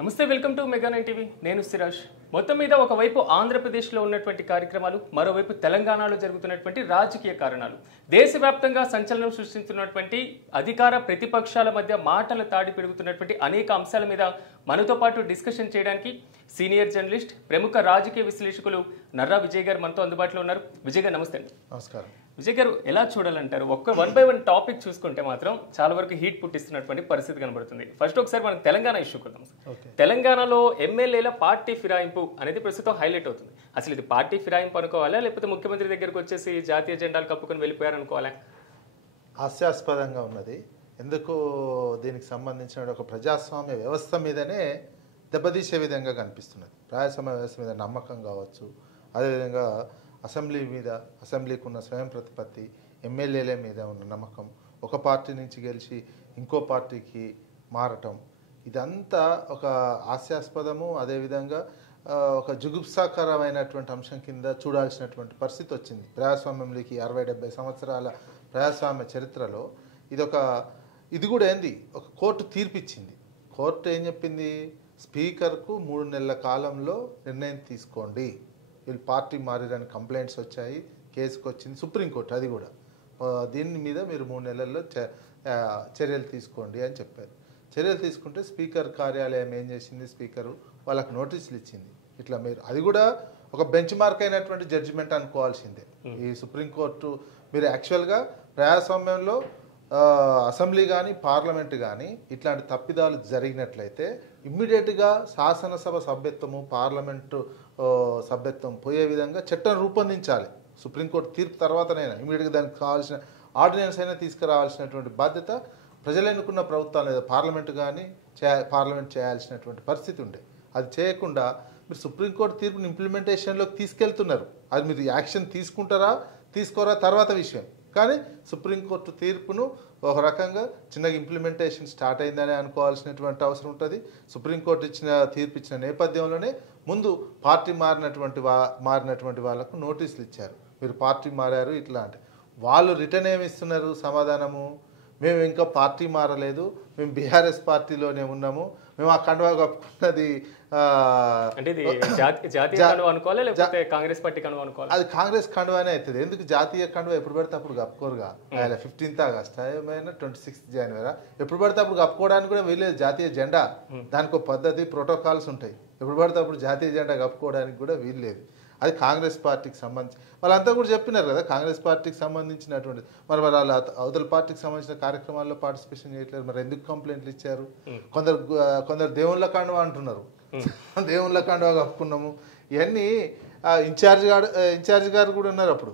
నమస్తే, welcome to mega 9 TV. నేను సిరాజ్. మొత్తం మీద ఒకవైపు ఆంధ్రప్రదేశ్లో ఉన్నటువంటి కార్యక్రమాలు, మరోవైపు తెలంగాణలో జరుగుతున్నటువంటి రాజకీయ కారణాలు, దేశవ్యాప్తంగా సంచలనం సృష్టిస్తున్నటువంటి అధికార ప్రతిపక్షాల మధ్య మాటల తాడి పెరుగుతున్నటువంటి అనేక అంశాల మీద మనతో పాటు డిస్కషన్ చేయడానికి సీనియర్ జర్నలిస్ట్, ప్రముఖ రాజకీయ విశ్లేషకులు నర్రా విజయ్ గారు మనతో అందుబాటులో ఉన్నారు. విజయ్ గారు నమస్తే. నమస్కారం. విజయ్ గారు, ఎలా చూడాలంటారు? ఒక్క వన్ బై వన్ టాపిక్ చూసుకుంటే మాత్రం చాలా వరకు హీట్ పుట్టిస్తున్నటువంటి పరిస్థితి కనబడుతుంది. ఫస్ట్ ఒకసారి మనం తెలంగాణ ఇష్యూ కొద్దాం. తెలంగాణలో ఎమ్మెల్యేల పార్టీ ఫిరాయింపు అనేది ప్రస్తుతం హైలైట్ అవుతుంది. అసలు ఇది పార్టీ ఫిరాయింపు అనుకోవాలా, లేకపోతే ముఖ్యమంత్రి దగ్గరకు వచ్చేసి జాతీయ జెండాలు కప్పుకొని వెళ్ళిపోయారు అనుకోవాలా? హాస్యాస్పదంగా ఉన్నది. ఎందుకు దీనికి సంబంధించిన ఒక ప్రజాస్వామ్య వ్యవస్థ మీదనే దెబ్బతీసే విధంగా కనిపిస్తున్నది. ప్రజాస్వామ్య వ్యవస్థ మీద నమ్మకం కావచ్చు, అదేవిధంగా అసెంబ్లీకి ఉన్న స్వయం ప్రతిపత్తి, ఎమ్మెల్యేల మీద ఉన్న నమ్మకం, ఒక పార్టీ నుంచి గెలిచి ఇంకో పార్టీకి మారటం, ఇదంతా ఒక హాస్యాస్పదము. అదేవిధంగా ఒక జుగుప్సాకరమైనటువంటి అంశం కింద చూడాల్సినటువంటి పరిస్థితి వచ్చింది. ప్రజాస్వామ్యంలోకి 60-70 సంవత్సరాల ప్రజాస్వామ్య చరిత్రలో ఇది కూడా ఏంది, ఒక కోర్టు తీర్పిచ్చింది. కోర్టు ఏం చెప్పింది? స్పీకర్కు 3 నెలల కాలంలో నిర్ణయం తీసుకోండి. వీళ్ళు పార్టీ మారిరని కంప్లైంట్స్ వచ్చాయి, కేసుకు వచ్చింది సుప్రీంకోర్టు. అది కూడా దీని మీద మీరు 3 నెలల్లో చర్యలు తీసుకోండి అని చెప్పారు. చర్యలు తీసుకుంటే స్పీకర్ కార్యాలయం ఏం చేసింది? స్పీకరు వాళ్ళకు నోటీసులు ఇచ్చింది. ఇట్లా మీరు అది కూడా ఒక బెంచ్ మార్క్ అయినటువంటి జడ్జిమెంట్ అనుకోవాల్సిందే. ఈ సుప్రీంకోర్టు మీరు యాక్చువల్గా ప్రజాస్వామ్యంలో అసెంబ్లీ కానీ పార్లమెంట్ కానీ ఇట్లాంటి తప్పిదాలు జరిగినట్లయితే ఇమ్మీడియట్గా శాసనసభ సభ్యత్వము, పార్లమెంటు సభ్యత్వం పోయే విధంగా చట్టం రూపొందించాలి. సుప్రీంకోర్టు తీర్పు తర్వాతనైనా ఇమ్మీడియట్గా దానికి కావాల్సిన ఆర్డినెన్స్ అయినా తీసుకురావాల్సినటువంటి బాధ్యత ప్రజలు ఎన్నుకున్న ప్రభుత్వాలు లేదా పార్లమెంట్ చేయాల్సినటువంటి పరిస్థితి ఉండే. అది చేయకుండా మీరు సుప్రీంకోర్టు తీర్పుని ఇంప్లిమెంటేషన్లోకి తీసుకెళ్తున్నారు. అది మీరు యాక్షన్ తీసుకుంటారా తీసుకోరా తర్వాత విషయం. కానీ సుప్రీంకోర్టు తీర్పును ఒక రకంగా చిన్నగా ఇంప్లిమెంటేషన్ స్టార్ట్ అయిందని అనుకోవాల్సినటువంటి అవసరం ఉంటుంది. సుప్రీంకోర్టు తీర్పు ఇచ్చిన నేపథ్యంలోనే ముందు పార్టీ మారినటువంటి వాళ్ళకు నోటీసులు ఇచ్చారు. మీరు పార్టీ మారారు ఇట్లా అంటే వాళ్ళు రిటర్న్ ఏమి ఇస్తున్నారు సమాధానము? మేము ఇంకా పార్టీ మారలేదు, మేము బీఆర్ఎస్ పార్టీలోనే ఉన్నాము, మేము ఆ కండువా కప్పుకున్నది కాంగ్రెస్ పార్టీ కండువా అనుకోవాలి. అది కాంగ్రెస్ కండువానే అవుతుంది. ఎందుకు జాతీయ కండువా ఎప్పుడు పడితే అప్పుడు కప్పుకోరుగా. 15th ఆగస్ట్ ఏమైనా 26th జనవరి ఎప్పుడు పడితే అప్పుడు కప్పుకోవడానికి కూడా వీలేదు. జాతీయ జెండా దానికి ఒక పద్ధతి, ప్రోటోకాల్స్ ఉంటాయి. ఎప్పుడు పడితే అప్పుడు జాతీయ జెండా కప్పుకోవడానికి కూడా వీలు లేదు. అది కాంగ్రెస్ పార్టీకి సంబంధించి వాళ్ళంతా కూడా చెప్పినారు కదా. కాంగ్రెస్ పార్టీకి సంబంధించినటువంటి మరి వాళ్ళ అవతల పార్టీకి సంబంధించిన కార్యక్రమాల్లో పార్టిసిపేషన్ చేయట్లేదు. మరి ఎందుకు కంప్లైంట్లు ఇచ్చారు? కొందరు దేవుళ్ళ కండువా అంటున్నారు. దేవుళ్ళ కండువా కప్పుకున్నాము. ఇవన్నీ ఇన్ఛార్జ్ గారు కూడా ఉన్నారు. అప్పుడు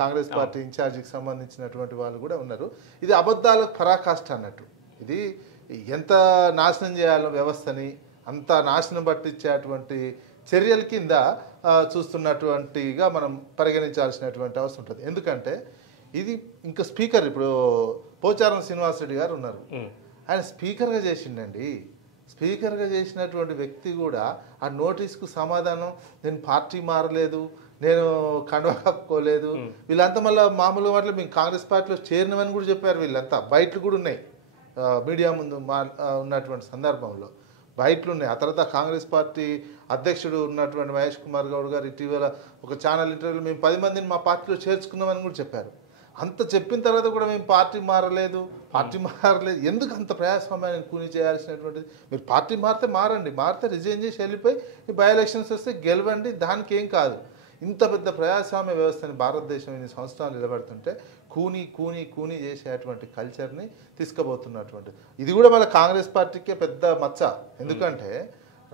కాంగ్రెస్ పార్టీ ఇన్ఛార్జికి సంబంధించినటువంటి వాళ్ళు కూడా ఉన్నారు. ఇది అబద్ధాలకు పరాకాష్ట అన్నట్టు. ఇది ఎంత నాశనం చేయాలో వ్యవస్థని అంత నాశనం పట్టించేటువంటి చర్యల కింద చూస్తున్నటువంటిగా మనం పరిగణించాల్సినటువంటి అవసరం ఉంటుంది. ఎందుకంటే ఇది ఇంకా స్పీకర్ ఇప్పుడు పోచారం శ్రీనివాసరెడ్డి గారు ఉన్నారు. ఆయన స్పీకర్గా చేసిండండి. స్పీకర్గా చేసినటువంటి వ్యక్తి కూడా ఆ నోటీస్కు సమాధానం, నేను పార్టీ మారలేదు, నేను కండువా కప్పుకోలేదు, వీళ్ళంతా మళ్ళీ మామూలుగా మాటలు మేము కాంగ్రెస్ పార్టీలో చేరినవని కూడా చెప్పారు. వీళ్ళంతా బయటలు కూడా ఉన్నాయి, మీడియా ముందు ఉన్నటువంటి సందర్భంలో బయటలు ఉన్నాయి. ఆ తర్వాత కాంగ్రెస్ పార్టీ అధ్యక్షుడు ఉన్నటువంటి మహేష్ కుమార్ గౌడ్ గారు ఇటీవల ఒక ఛానల్ ఇంటర్వ్యూలో మేము 10 మందిని మా పార్టీలో చేర్చుకున్నామని కూడా చెప్పారు. అంత చెప్పిన తర్వాత కూడా మేము పార్టీ మారలేదు. ఎందుకు అంత ప్రజాస్వామ్యాన్ని కూని చేయాల్సినటువంటిది? మీరు పార్టీ మారితే రిజైన్ చేసి వెళ్ళిపోయి ఈ బై ఎలక్షన్స్ వస్తే గెలవండి, దానికి ఏం కాదు. ఇంత పెద్ద ప్రజాస్వామ్య వ్యవస్థని భారతదేశం ఇన్ని సంవత్సరాలు నిలబడుతుంటే కూని చేసేటువంటి కల్చర్ని తీసుకుపోతున్నటువంటిది. ఇది కూడా మన కాంగ్రెస్ పార్టీకే పెద్ద మచ్చ. ఎందుకంటే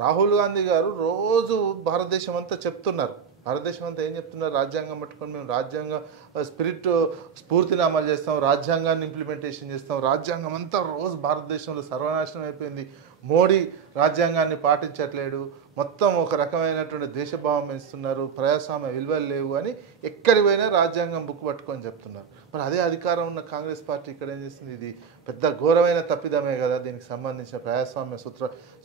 రాహుల్ గాంధీ గారు రోజు భారతదేశం అంతా చెప్తున్నారు. భారతదేశం అంతా ఏం చెప్తున్నారు? రాజ్యాంగం పట్టుకొని మేము రాజ్యాంగ స్ఫూర్తిని అమలు చేస్తాం, రాజ్యాంగాన్ని ఇంప్లిమెంటేషన్ చేస్తాం. రాజ్యాంగం అంతా రోజు భారతదేశంలో సర్వనాశనం అయిపోయింది. మోడీ రాజ్యాంగాన్ని పాటించట్లేడు, మొత్తం ఒక రకమైనటువంటి దేశభావం పెంచుతున్నారు, ప్రజాస్వామ్య విలువలు లేవు అని ఎక్కడి పోయినా రాజ్యాంగం బుక్ పట్టుకొని చెప్తున్నారు. మరి అదే అధికారం ఉన్న కాంగ్రెస్ పార్టీ ఇక్కడ ఏం చేస్తుంది? ఇది పెద్ద ఘోరమైన తప్పిదమే కదా. దీనికి సంబంధించిన ప్రజాస్వామ్య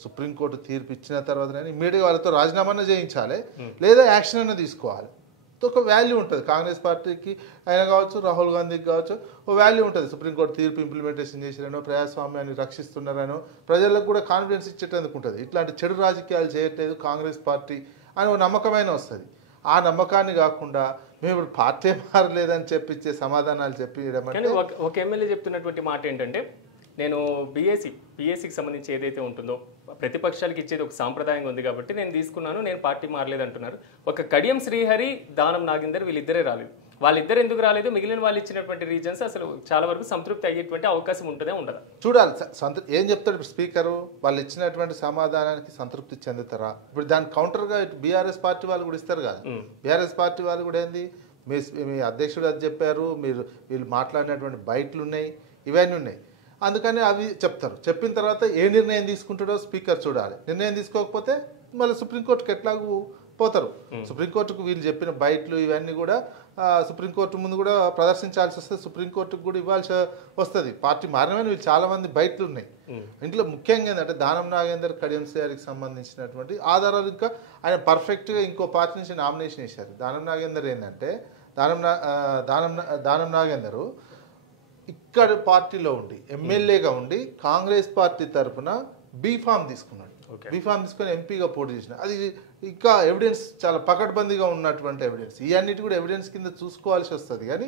సుప్రీంకోర్టు తీర్పు ఇచ్చిన తర్వాత ఇమ్మీడియట్గా వాళ్ళతో రాజీనామా చేయించాలి, లేదా యాక్షన్ అన్న తీసుకోవాలి. ఒక వాల్యూ ఉంటుంది. కాంగ్రెస్ పార్టీకి అయినా కావచ్చు, రాహుల్ గాంధీకి కావచ్చు, ఒక వాల్యూ ఉంటుంది. సుప్రీంకోర్టు తీర్పు ఇంప్లిమెంటేషన్ చేసిరనో, ప్రజాస్వామ్యాన్ని రక్షిస్తున్నారనో ప్రజలకు కూడా కాన్ఫిడెన్స్ ఇచ్చేటందుకు ఉంటుంది. ఇట్లాంటి చెడు రాజకీయాలు చేయట్లేదు కాంగ్రెస్ పార్టీ అని ఒక నమ్మకమైన వస్తుంది. ఆ నమ్మకాన్ని కాకుండా మేము ఇప్పుడు పార్టీ మారలేదని చెప్పిచ్చే సమాధానాలు చెప్పియడం అంటే ఒక ఎమ్మెల్యే చెప్తున్నటువంటి మాట ఏంటంటే, నేను బీఎస్సీకి సంబంధించి ఏదైతే ఉంటుందో ప్రతిపక్షాలకు ఇచ్చేది ఒక సాంప్రదాయంగా ఉంది కాబట్టి నేను తీసుకున్నాను, నేను పార్టీ మారలేదు అంటున్నారు. ఒక కడియం శ్రీహరి, దానం నాగేందర్ వీళ్ళిద్దరే రాలేదు. వాళ్ళిద్దరు ఎందుకు రాలేదు? మిగిలిన వాళ్ళు ఇచ్చినటువంటి రీజన్స్ అసలు చాలా వరకు సంతృప్తి అయ్యేటువంటి అవకాశం ఉంటుందే ఉండదా? చూడాలి. ఏం చెప్తాడు స్పీకరు? వాళ్ళు ఇచ్చినటువంటి సమాధానానికి సంతృప్తి చెందుతారా? ఇప్పుడు దాని కౌంటర్గా బీఆర్ఎస్ పార్టీ వాళ్ళు కూడా ఇస్తారు కదా. బీఆర్ఎస్ పార్టీ వాళ్ళు కూడా ఏంది, మీ అధ్యక్షుడు అది చెప్పారు, వీళ్ళు మాట్లాడినటువంటి బయటలు ఉన్నాయి, ఇవన్నీ ఉన్నాయి. అందుకని అవి చెప్తారు. చెప్పిన తర్వాత ఏ నిర్ణయం తీసుకుంటాడో స్పీకర్ చూడాలి. నిర్ణయం తీసుకోకపోతే మళ్ళీ సుప్రీంకోర్టుకి ఎట్లాగూ పోతారు. సుప్రీంకోర్టుకు వీళ్ళు చెప్పిన బయటలు ఇవన్నీ కూడా సుప్రీంకోర్టు ముందు కూడా ప్రదర్శించాల్సి వస్తుంది. సుప్రీంకోర్టుకు కూడా ఇవ్వాల్సి వస్తుంది. పార్టీ మారినవని వీళ్ళు చాలామంది బయటలు ఉన్నాయి. ఇంట్లో ముఖ్యంగా ఏంటంటే దానం నాగేందర్, కడియం శ్రీహరికి సంబంధించినటువంటి ఆధారాలు ఇంకా ఆయన పర్ఫెక్ట్గా ఇంకో పార్టీ నుంచి నామినేషన్ వేశారు. దానం నాగేందర్ ఏంటంటే దానం నాగేందరు ఇక్కడ పార్టీలో ఉండి ఎమ్మెల్యేగా ఉండి కాంగ్రెస్ పార్టీ తరఫున బీఫామ్ తీసుకున్నాడు. బీఫామ్ తీసుకొని ఎంపీగా పోటీ చేసిన అది ఇంకా ఎవిడెన్స్ చాలా పకడ్బందీగా ఉన్నటువంటి ఎవిడెన్స్. ఇవన్నిటి కూడా ఎవిడెన్స్ కింద చూసుకోవాల్సి వస్తుంది, కానీ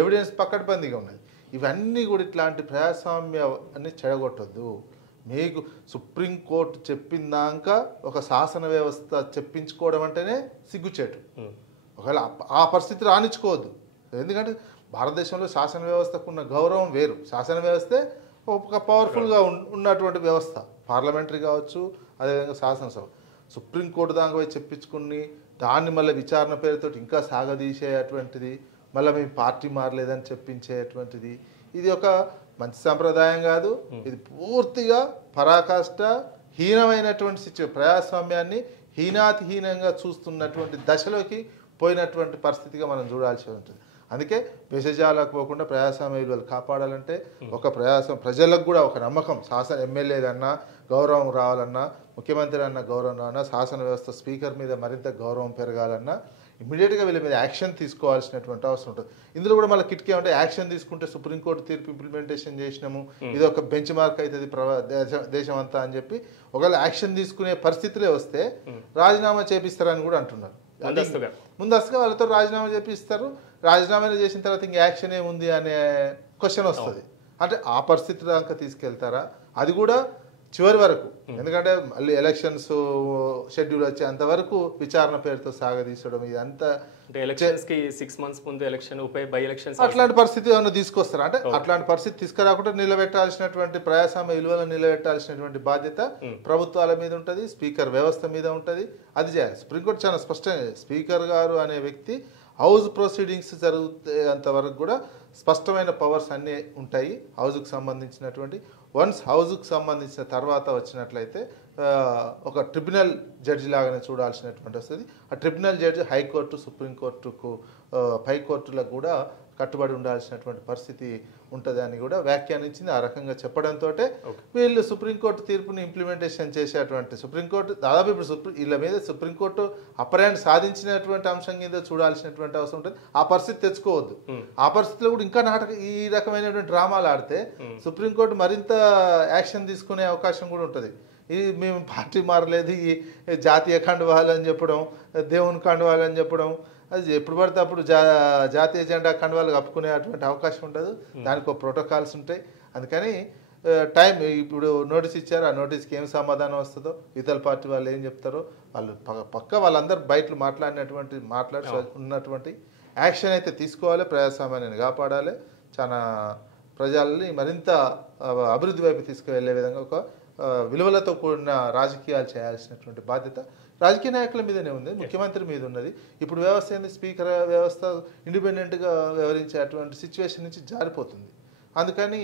ఎవిడెన్స్ పకడ్బందీగా ఉన్నది. ఇవన్నీ కూడా ఇట్లాంటి ప్రజాస్వామ్యాన్ని చెడగొట్టద్దు. మీకు సుప్రీంకోర్టు చెప్పిందాక ఒక శాసన వ్యవస్థ చెప్పించుకోవడం అంటేనే సిగ్గుచేటు. ఒకవేళ ఆ పరిస్థితి రానిచ్చుకోవద్దు. ఎందుకంటే భారతదేశంలో శాసన వ్యవస్థకు ఉన్న గౌరవం వేరు. శాసన వ్యవస్థే ఒక పవర్ఫుల్గా ఉన్నటువంటి వ్యవస్థ. పార్లమెంటరీ కావచ్చు, అదేవిధంగా శాసనసభ. సుప్రీంకోర్టు దాకా పోయి చెప్పించుకుని దాన్ని మళ్ళీ విచారణ పేరుతో ఇంకా సాగదీసేటువంటిది, మళ్ళీ మేము పార్టీ మారలేదని చెప్పించేటువంటిది, ఇది ఒక మంచి సాంప్రదాయం కాదు. ఇది పూర్తిగా పరాకాష్ట హీనమైనటువంటి ప్రజాస్వామ్యాన్ని హీనాతిహీనంగా చూస్తున్నటువంటి దశలోకి పోయినటువంటి పరిస్థితిగా మనం చూడాల్సి ఉంటుంది. అందుకే విషజాలకు పోకుండా ప్రజాస్వామ్య విలువలు కాపాడాలంటే ఒక ప్రజలకు కూడా ఒక నమ్మకం, శాసన ఎమ్మెల్యేలన్నా గౌరవం రావాలన్నా, ముఖ్యమంత్రి అన్న గౌరవం రావాలన్నా, శాసన వ్యవస్థ స్పీకర్ మీద మరింత గౌరవం పెరగాలన్నా ఇమీడియట్గా వీళ్ళ మీద యాక్షన్ తీసుకోవాల్సినటువంటి అవసరం ఉంటుంది. ఇందులో కూడా మళ్ళీ కిటికీ అంటే యాక్షన్ తీసుకుంటే సుప్రీంకోర్టు తీర్పు ఇంప్లిమెంటేషన్ చేసినాము, ఇది ఒక బెంచ్ మార్క్ అవుతుంది దేశం అంతా అని చెప్పి ఒకవేళ యాక్షన్ తీసుకునే పరిస్థితులే వస్తే రాజీనామా చేపిస్తారని కూడా అంటున్నారు. ముందస్తుగా వాళ్ళతో రాజీనామా చేపిస్తారు. రాజీనామా చేసిన తర్వాత ఇంక యాక్షన్ ఏముంది అనే క్వశ్చన్ వస్తుంది. అంటే ఆ పరిస్థితి దాకా తీసుకెళ్తారా? అది కూడా చివరి వరకు. ఎందుకంటే మళ్ళీ ఎలక్షన్స్ షెడ్యూల్ వచ్చే అంతవరకు విచారణ పేరుతో సాగదీసడం ఇదంతా అట్లాంటి పరిస్థితి ఏమైనా తీసుకొస్తారా? అంటే అట్లాంటి పరిస్థితి తీసుకురాకుండా నిలబెట్టాల్సినటువంటి ప్రజాస్వామ్య విలువలను నిలబెట్టాల్సినటువంటి బాధ్యత ప్రభుత్వాల మీద ఉంటుంది, స్పీకర్ వ్యవస్థ మీద ఉంటుంది. అది చేయాలి. సుప్రీంకోర్టు చాలా స్పష్టంగా స్పీకర్ గారు అనే వ్యక్తి హౌస్ ప్రొసీడింగ్స్ జరుగుతున్నంత వరకు కూడా స్పష్టమైన పవర్స్ అన్నీ ఉంటాయి హౌస్కు సంబంధించినటువంటి. వన్స్ హౌస్కు సంబంధించిన తర్వాత వచ్చినట్లయితే ఒక ట్రిబ్యునల్ జడ్జి లాగానే చూడాల్సినటువంటి వస్తుంది. ఆ ట్రిబ్యునల్ జడ్జి హైకోర్టు, సుప్రీంకోర్టుకు, పైకోర్టులకు కూడా కట్టుబడి ఉండాల్సినటువంటి పరిస్థితి ఉంటుంది అని కూడా వ్యాఖ్యానించింది. ఆ రకంగా చెప్పడంతో వీళ్ళు సుప్రీంకోర్టు తీర్పుని ఇంప్లిమెంటేషన్ చేసేటువంటి సుప్రీంకోర్టు దాదాపు ఇప్పుడు వీళ్ళ మీద సుప్రీంకోర్టు అప్పర్ హ్యాండ్ సాధించినటువంటి అంశం కింద చూడాల్సినటువంటి అవసరం ఉంటుంది. ఆ పరిస్థితి తెచ్చుకోవద్దు. ఆ పరిస్థితిలో కూడా ఇంకా ఈ రకమైనటువంటి డ్రామాలు ఆడితే సుప్రీంకోర్టు మరింత యాక్షన్ తీసుకునే అవకాశం కూడా ఉంటుంది. ఇది మేము పార్టీ మారలేదు, ఈ జాతీయ కండువాలని చెప్పడం, దేవుని కండువాలని చెప్పడం, అది ఎప్పుడు పడితే అప్పుడు జాతీయ జెండా కండువాలు కప్పుకునే అటువంటి అవకాశం ఉండదు. దానికి ఒక ప్రోటోకాల్స్ ఉంటాయి. అందుకని టైం ఇప్పుడు నోటీస్ ఇచ్చారు, ఆ నోటీస్కి ఏం సమాధానం వస్తుందో, ఇతర పార్టీ వాళ్ళు ఏం చెప్తారో వాళ్ళు పక్క వాళ్ళందరూ బయటలు మాట్లాడి ఉన్నటువంటి యాక్షన్ అయితే తీసుకోవాలి. ప్రజాస్వామ్యాన్ని కాపాడాలి. చాలా ప్రజల్ని మరింత అభివృద్ధి వైపు తీసుకువెళ్ళే విధంగా ఒక విలువలతో కూడిన రాజకీయాలు చేయాల్సినటువంటి బాధ్యత రాజకీయ నాయకుల మీదనే ఉంది, ముఖ్యమంత్రి మీద ఉన్నది. ఇప్పుడు వ్యవస్థ ఏంది, స్పీకర్ వ్యవస్థ ఇండిపెండెంట్గా వ్యవహరించేటువంటి సిచ్యువేషన్ నుంచి జారిపోతుంది. అందుకని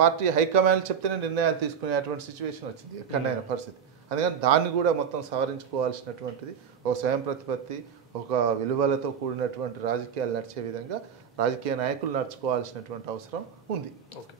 పార్టీ హైకమాండ్ చెప్తేనే నిర్ణయాలు తీసుకునేటువంటి సిచ్యువేషన్ వచ్చింది ఎక్కడైనా పరిస్థితి. అందుకని దాన్ని కూడా మొత్తం సవరించుకోవాల్సినటువంటిది, ఒక స్వయం ప్రతిపత్తి, ఒక విలువలతో కూడినటువంటి రాజకీయాలు నడిచే విధంగా రాజకీయ నాయకులు నడుచుకోవాల్సినటువంటి అవసరం ఉంది. ఓకే.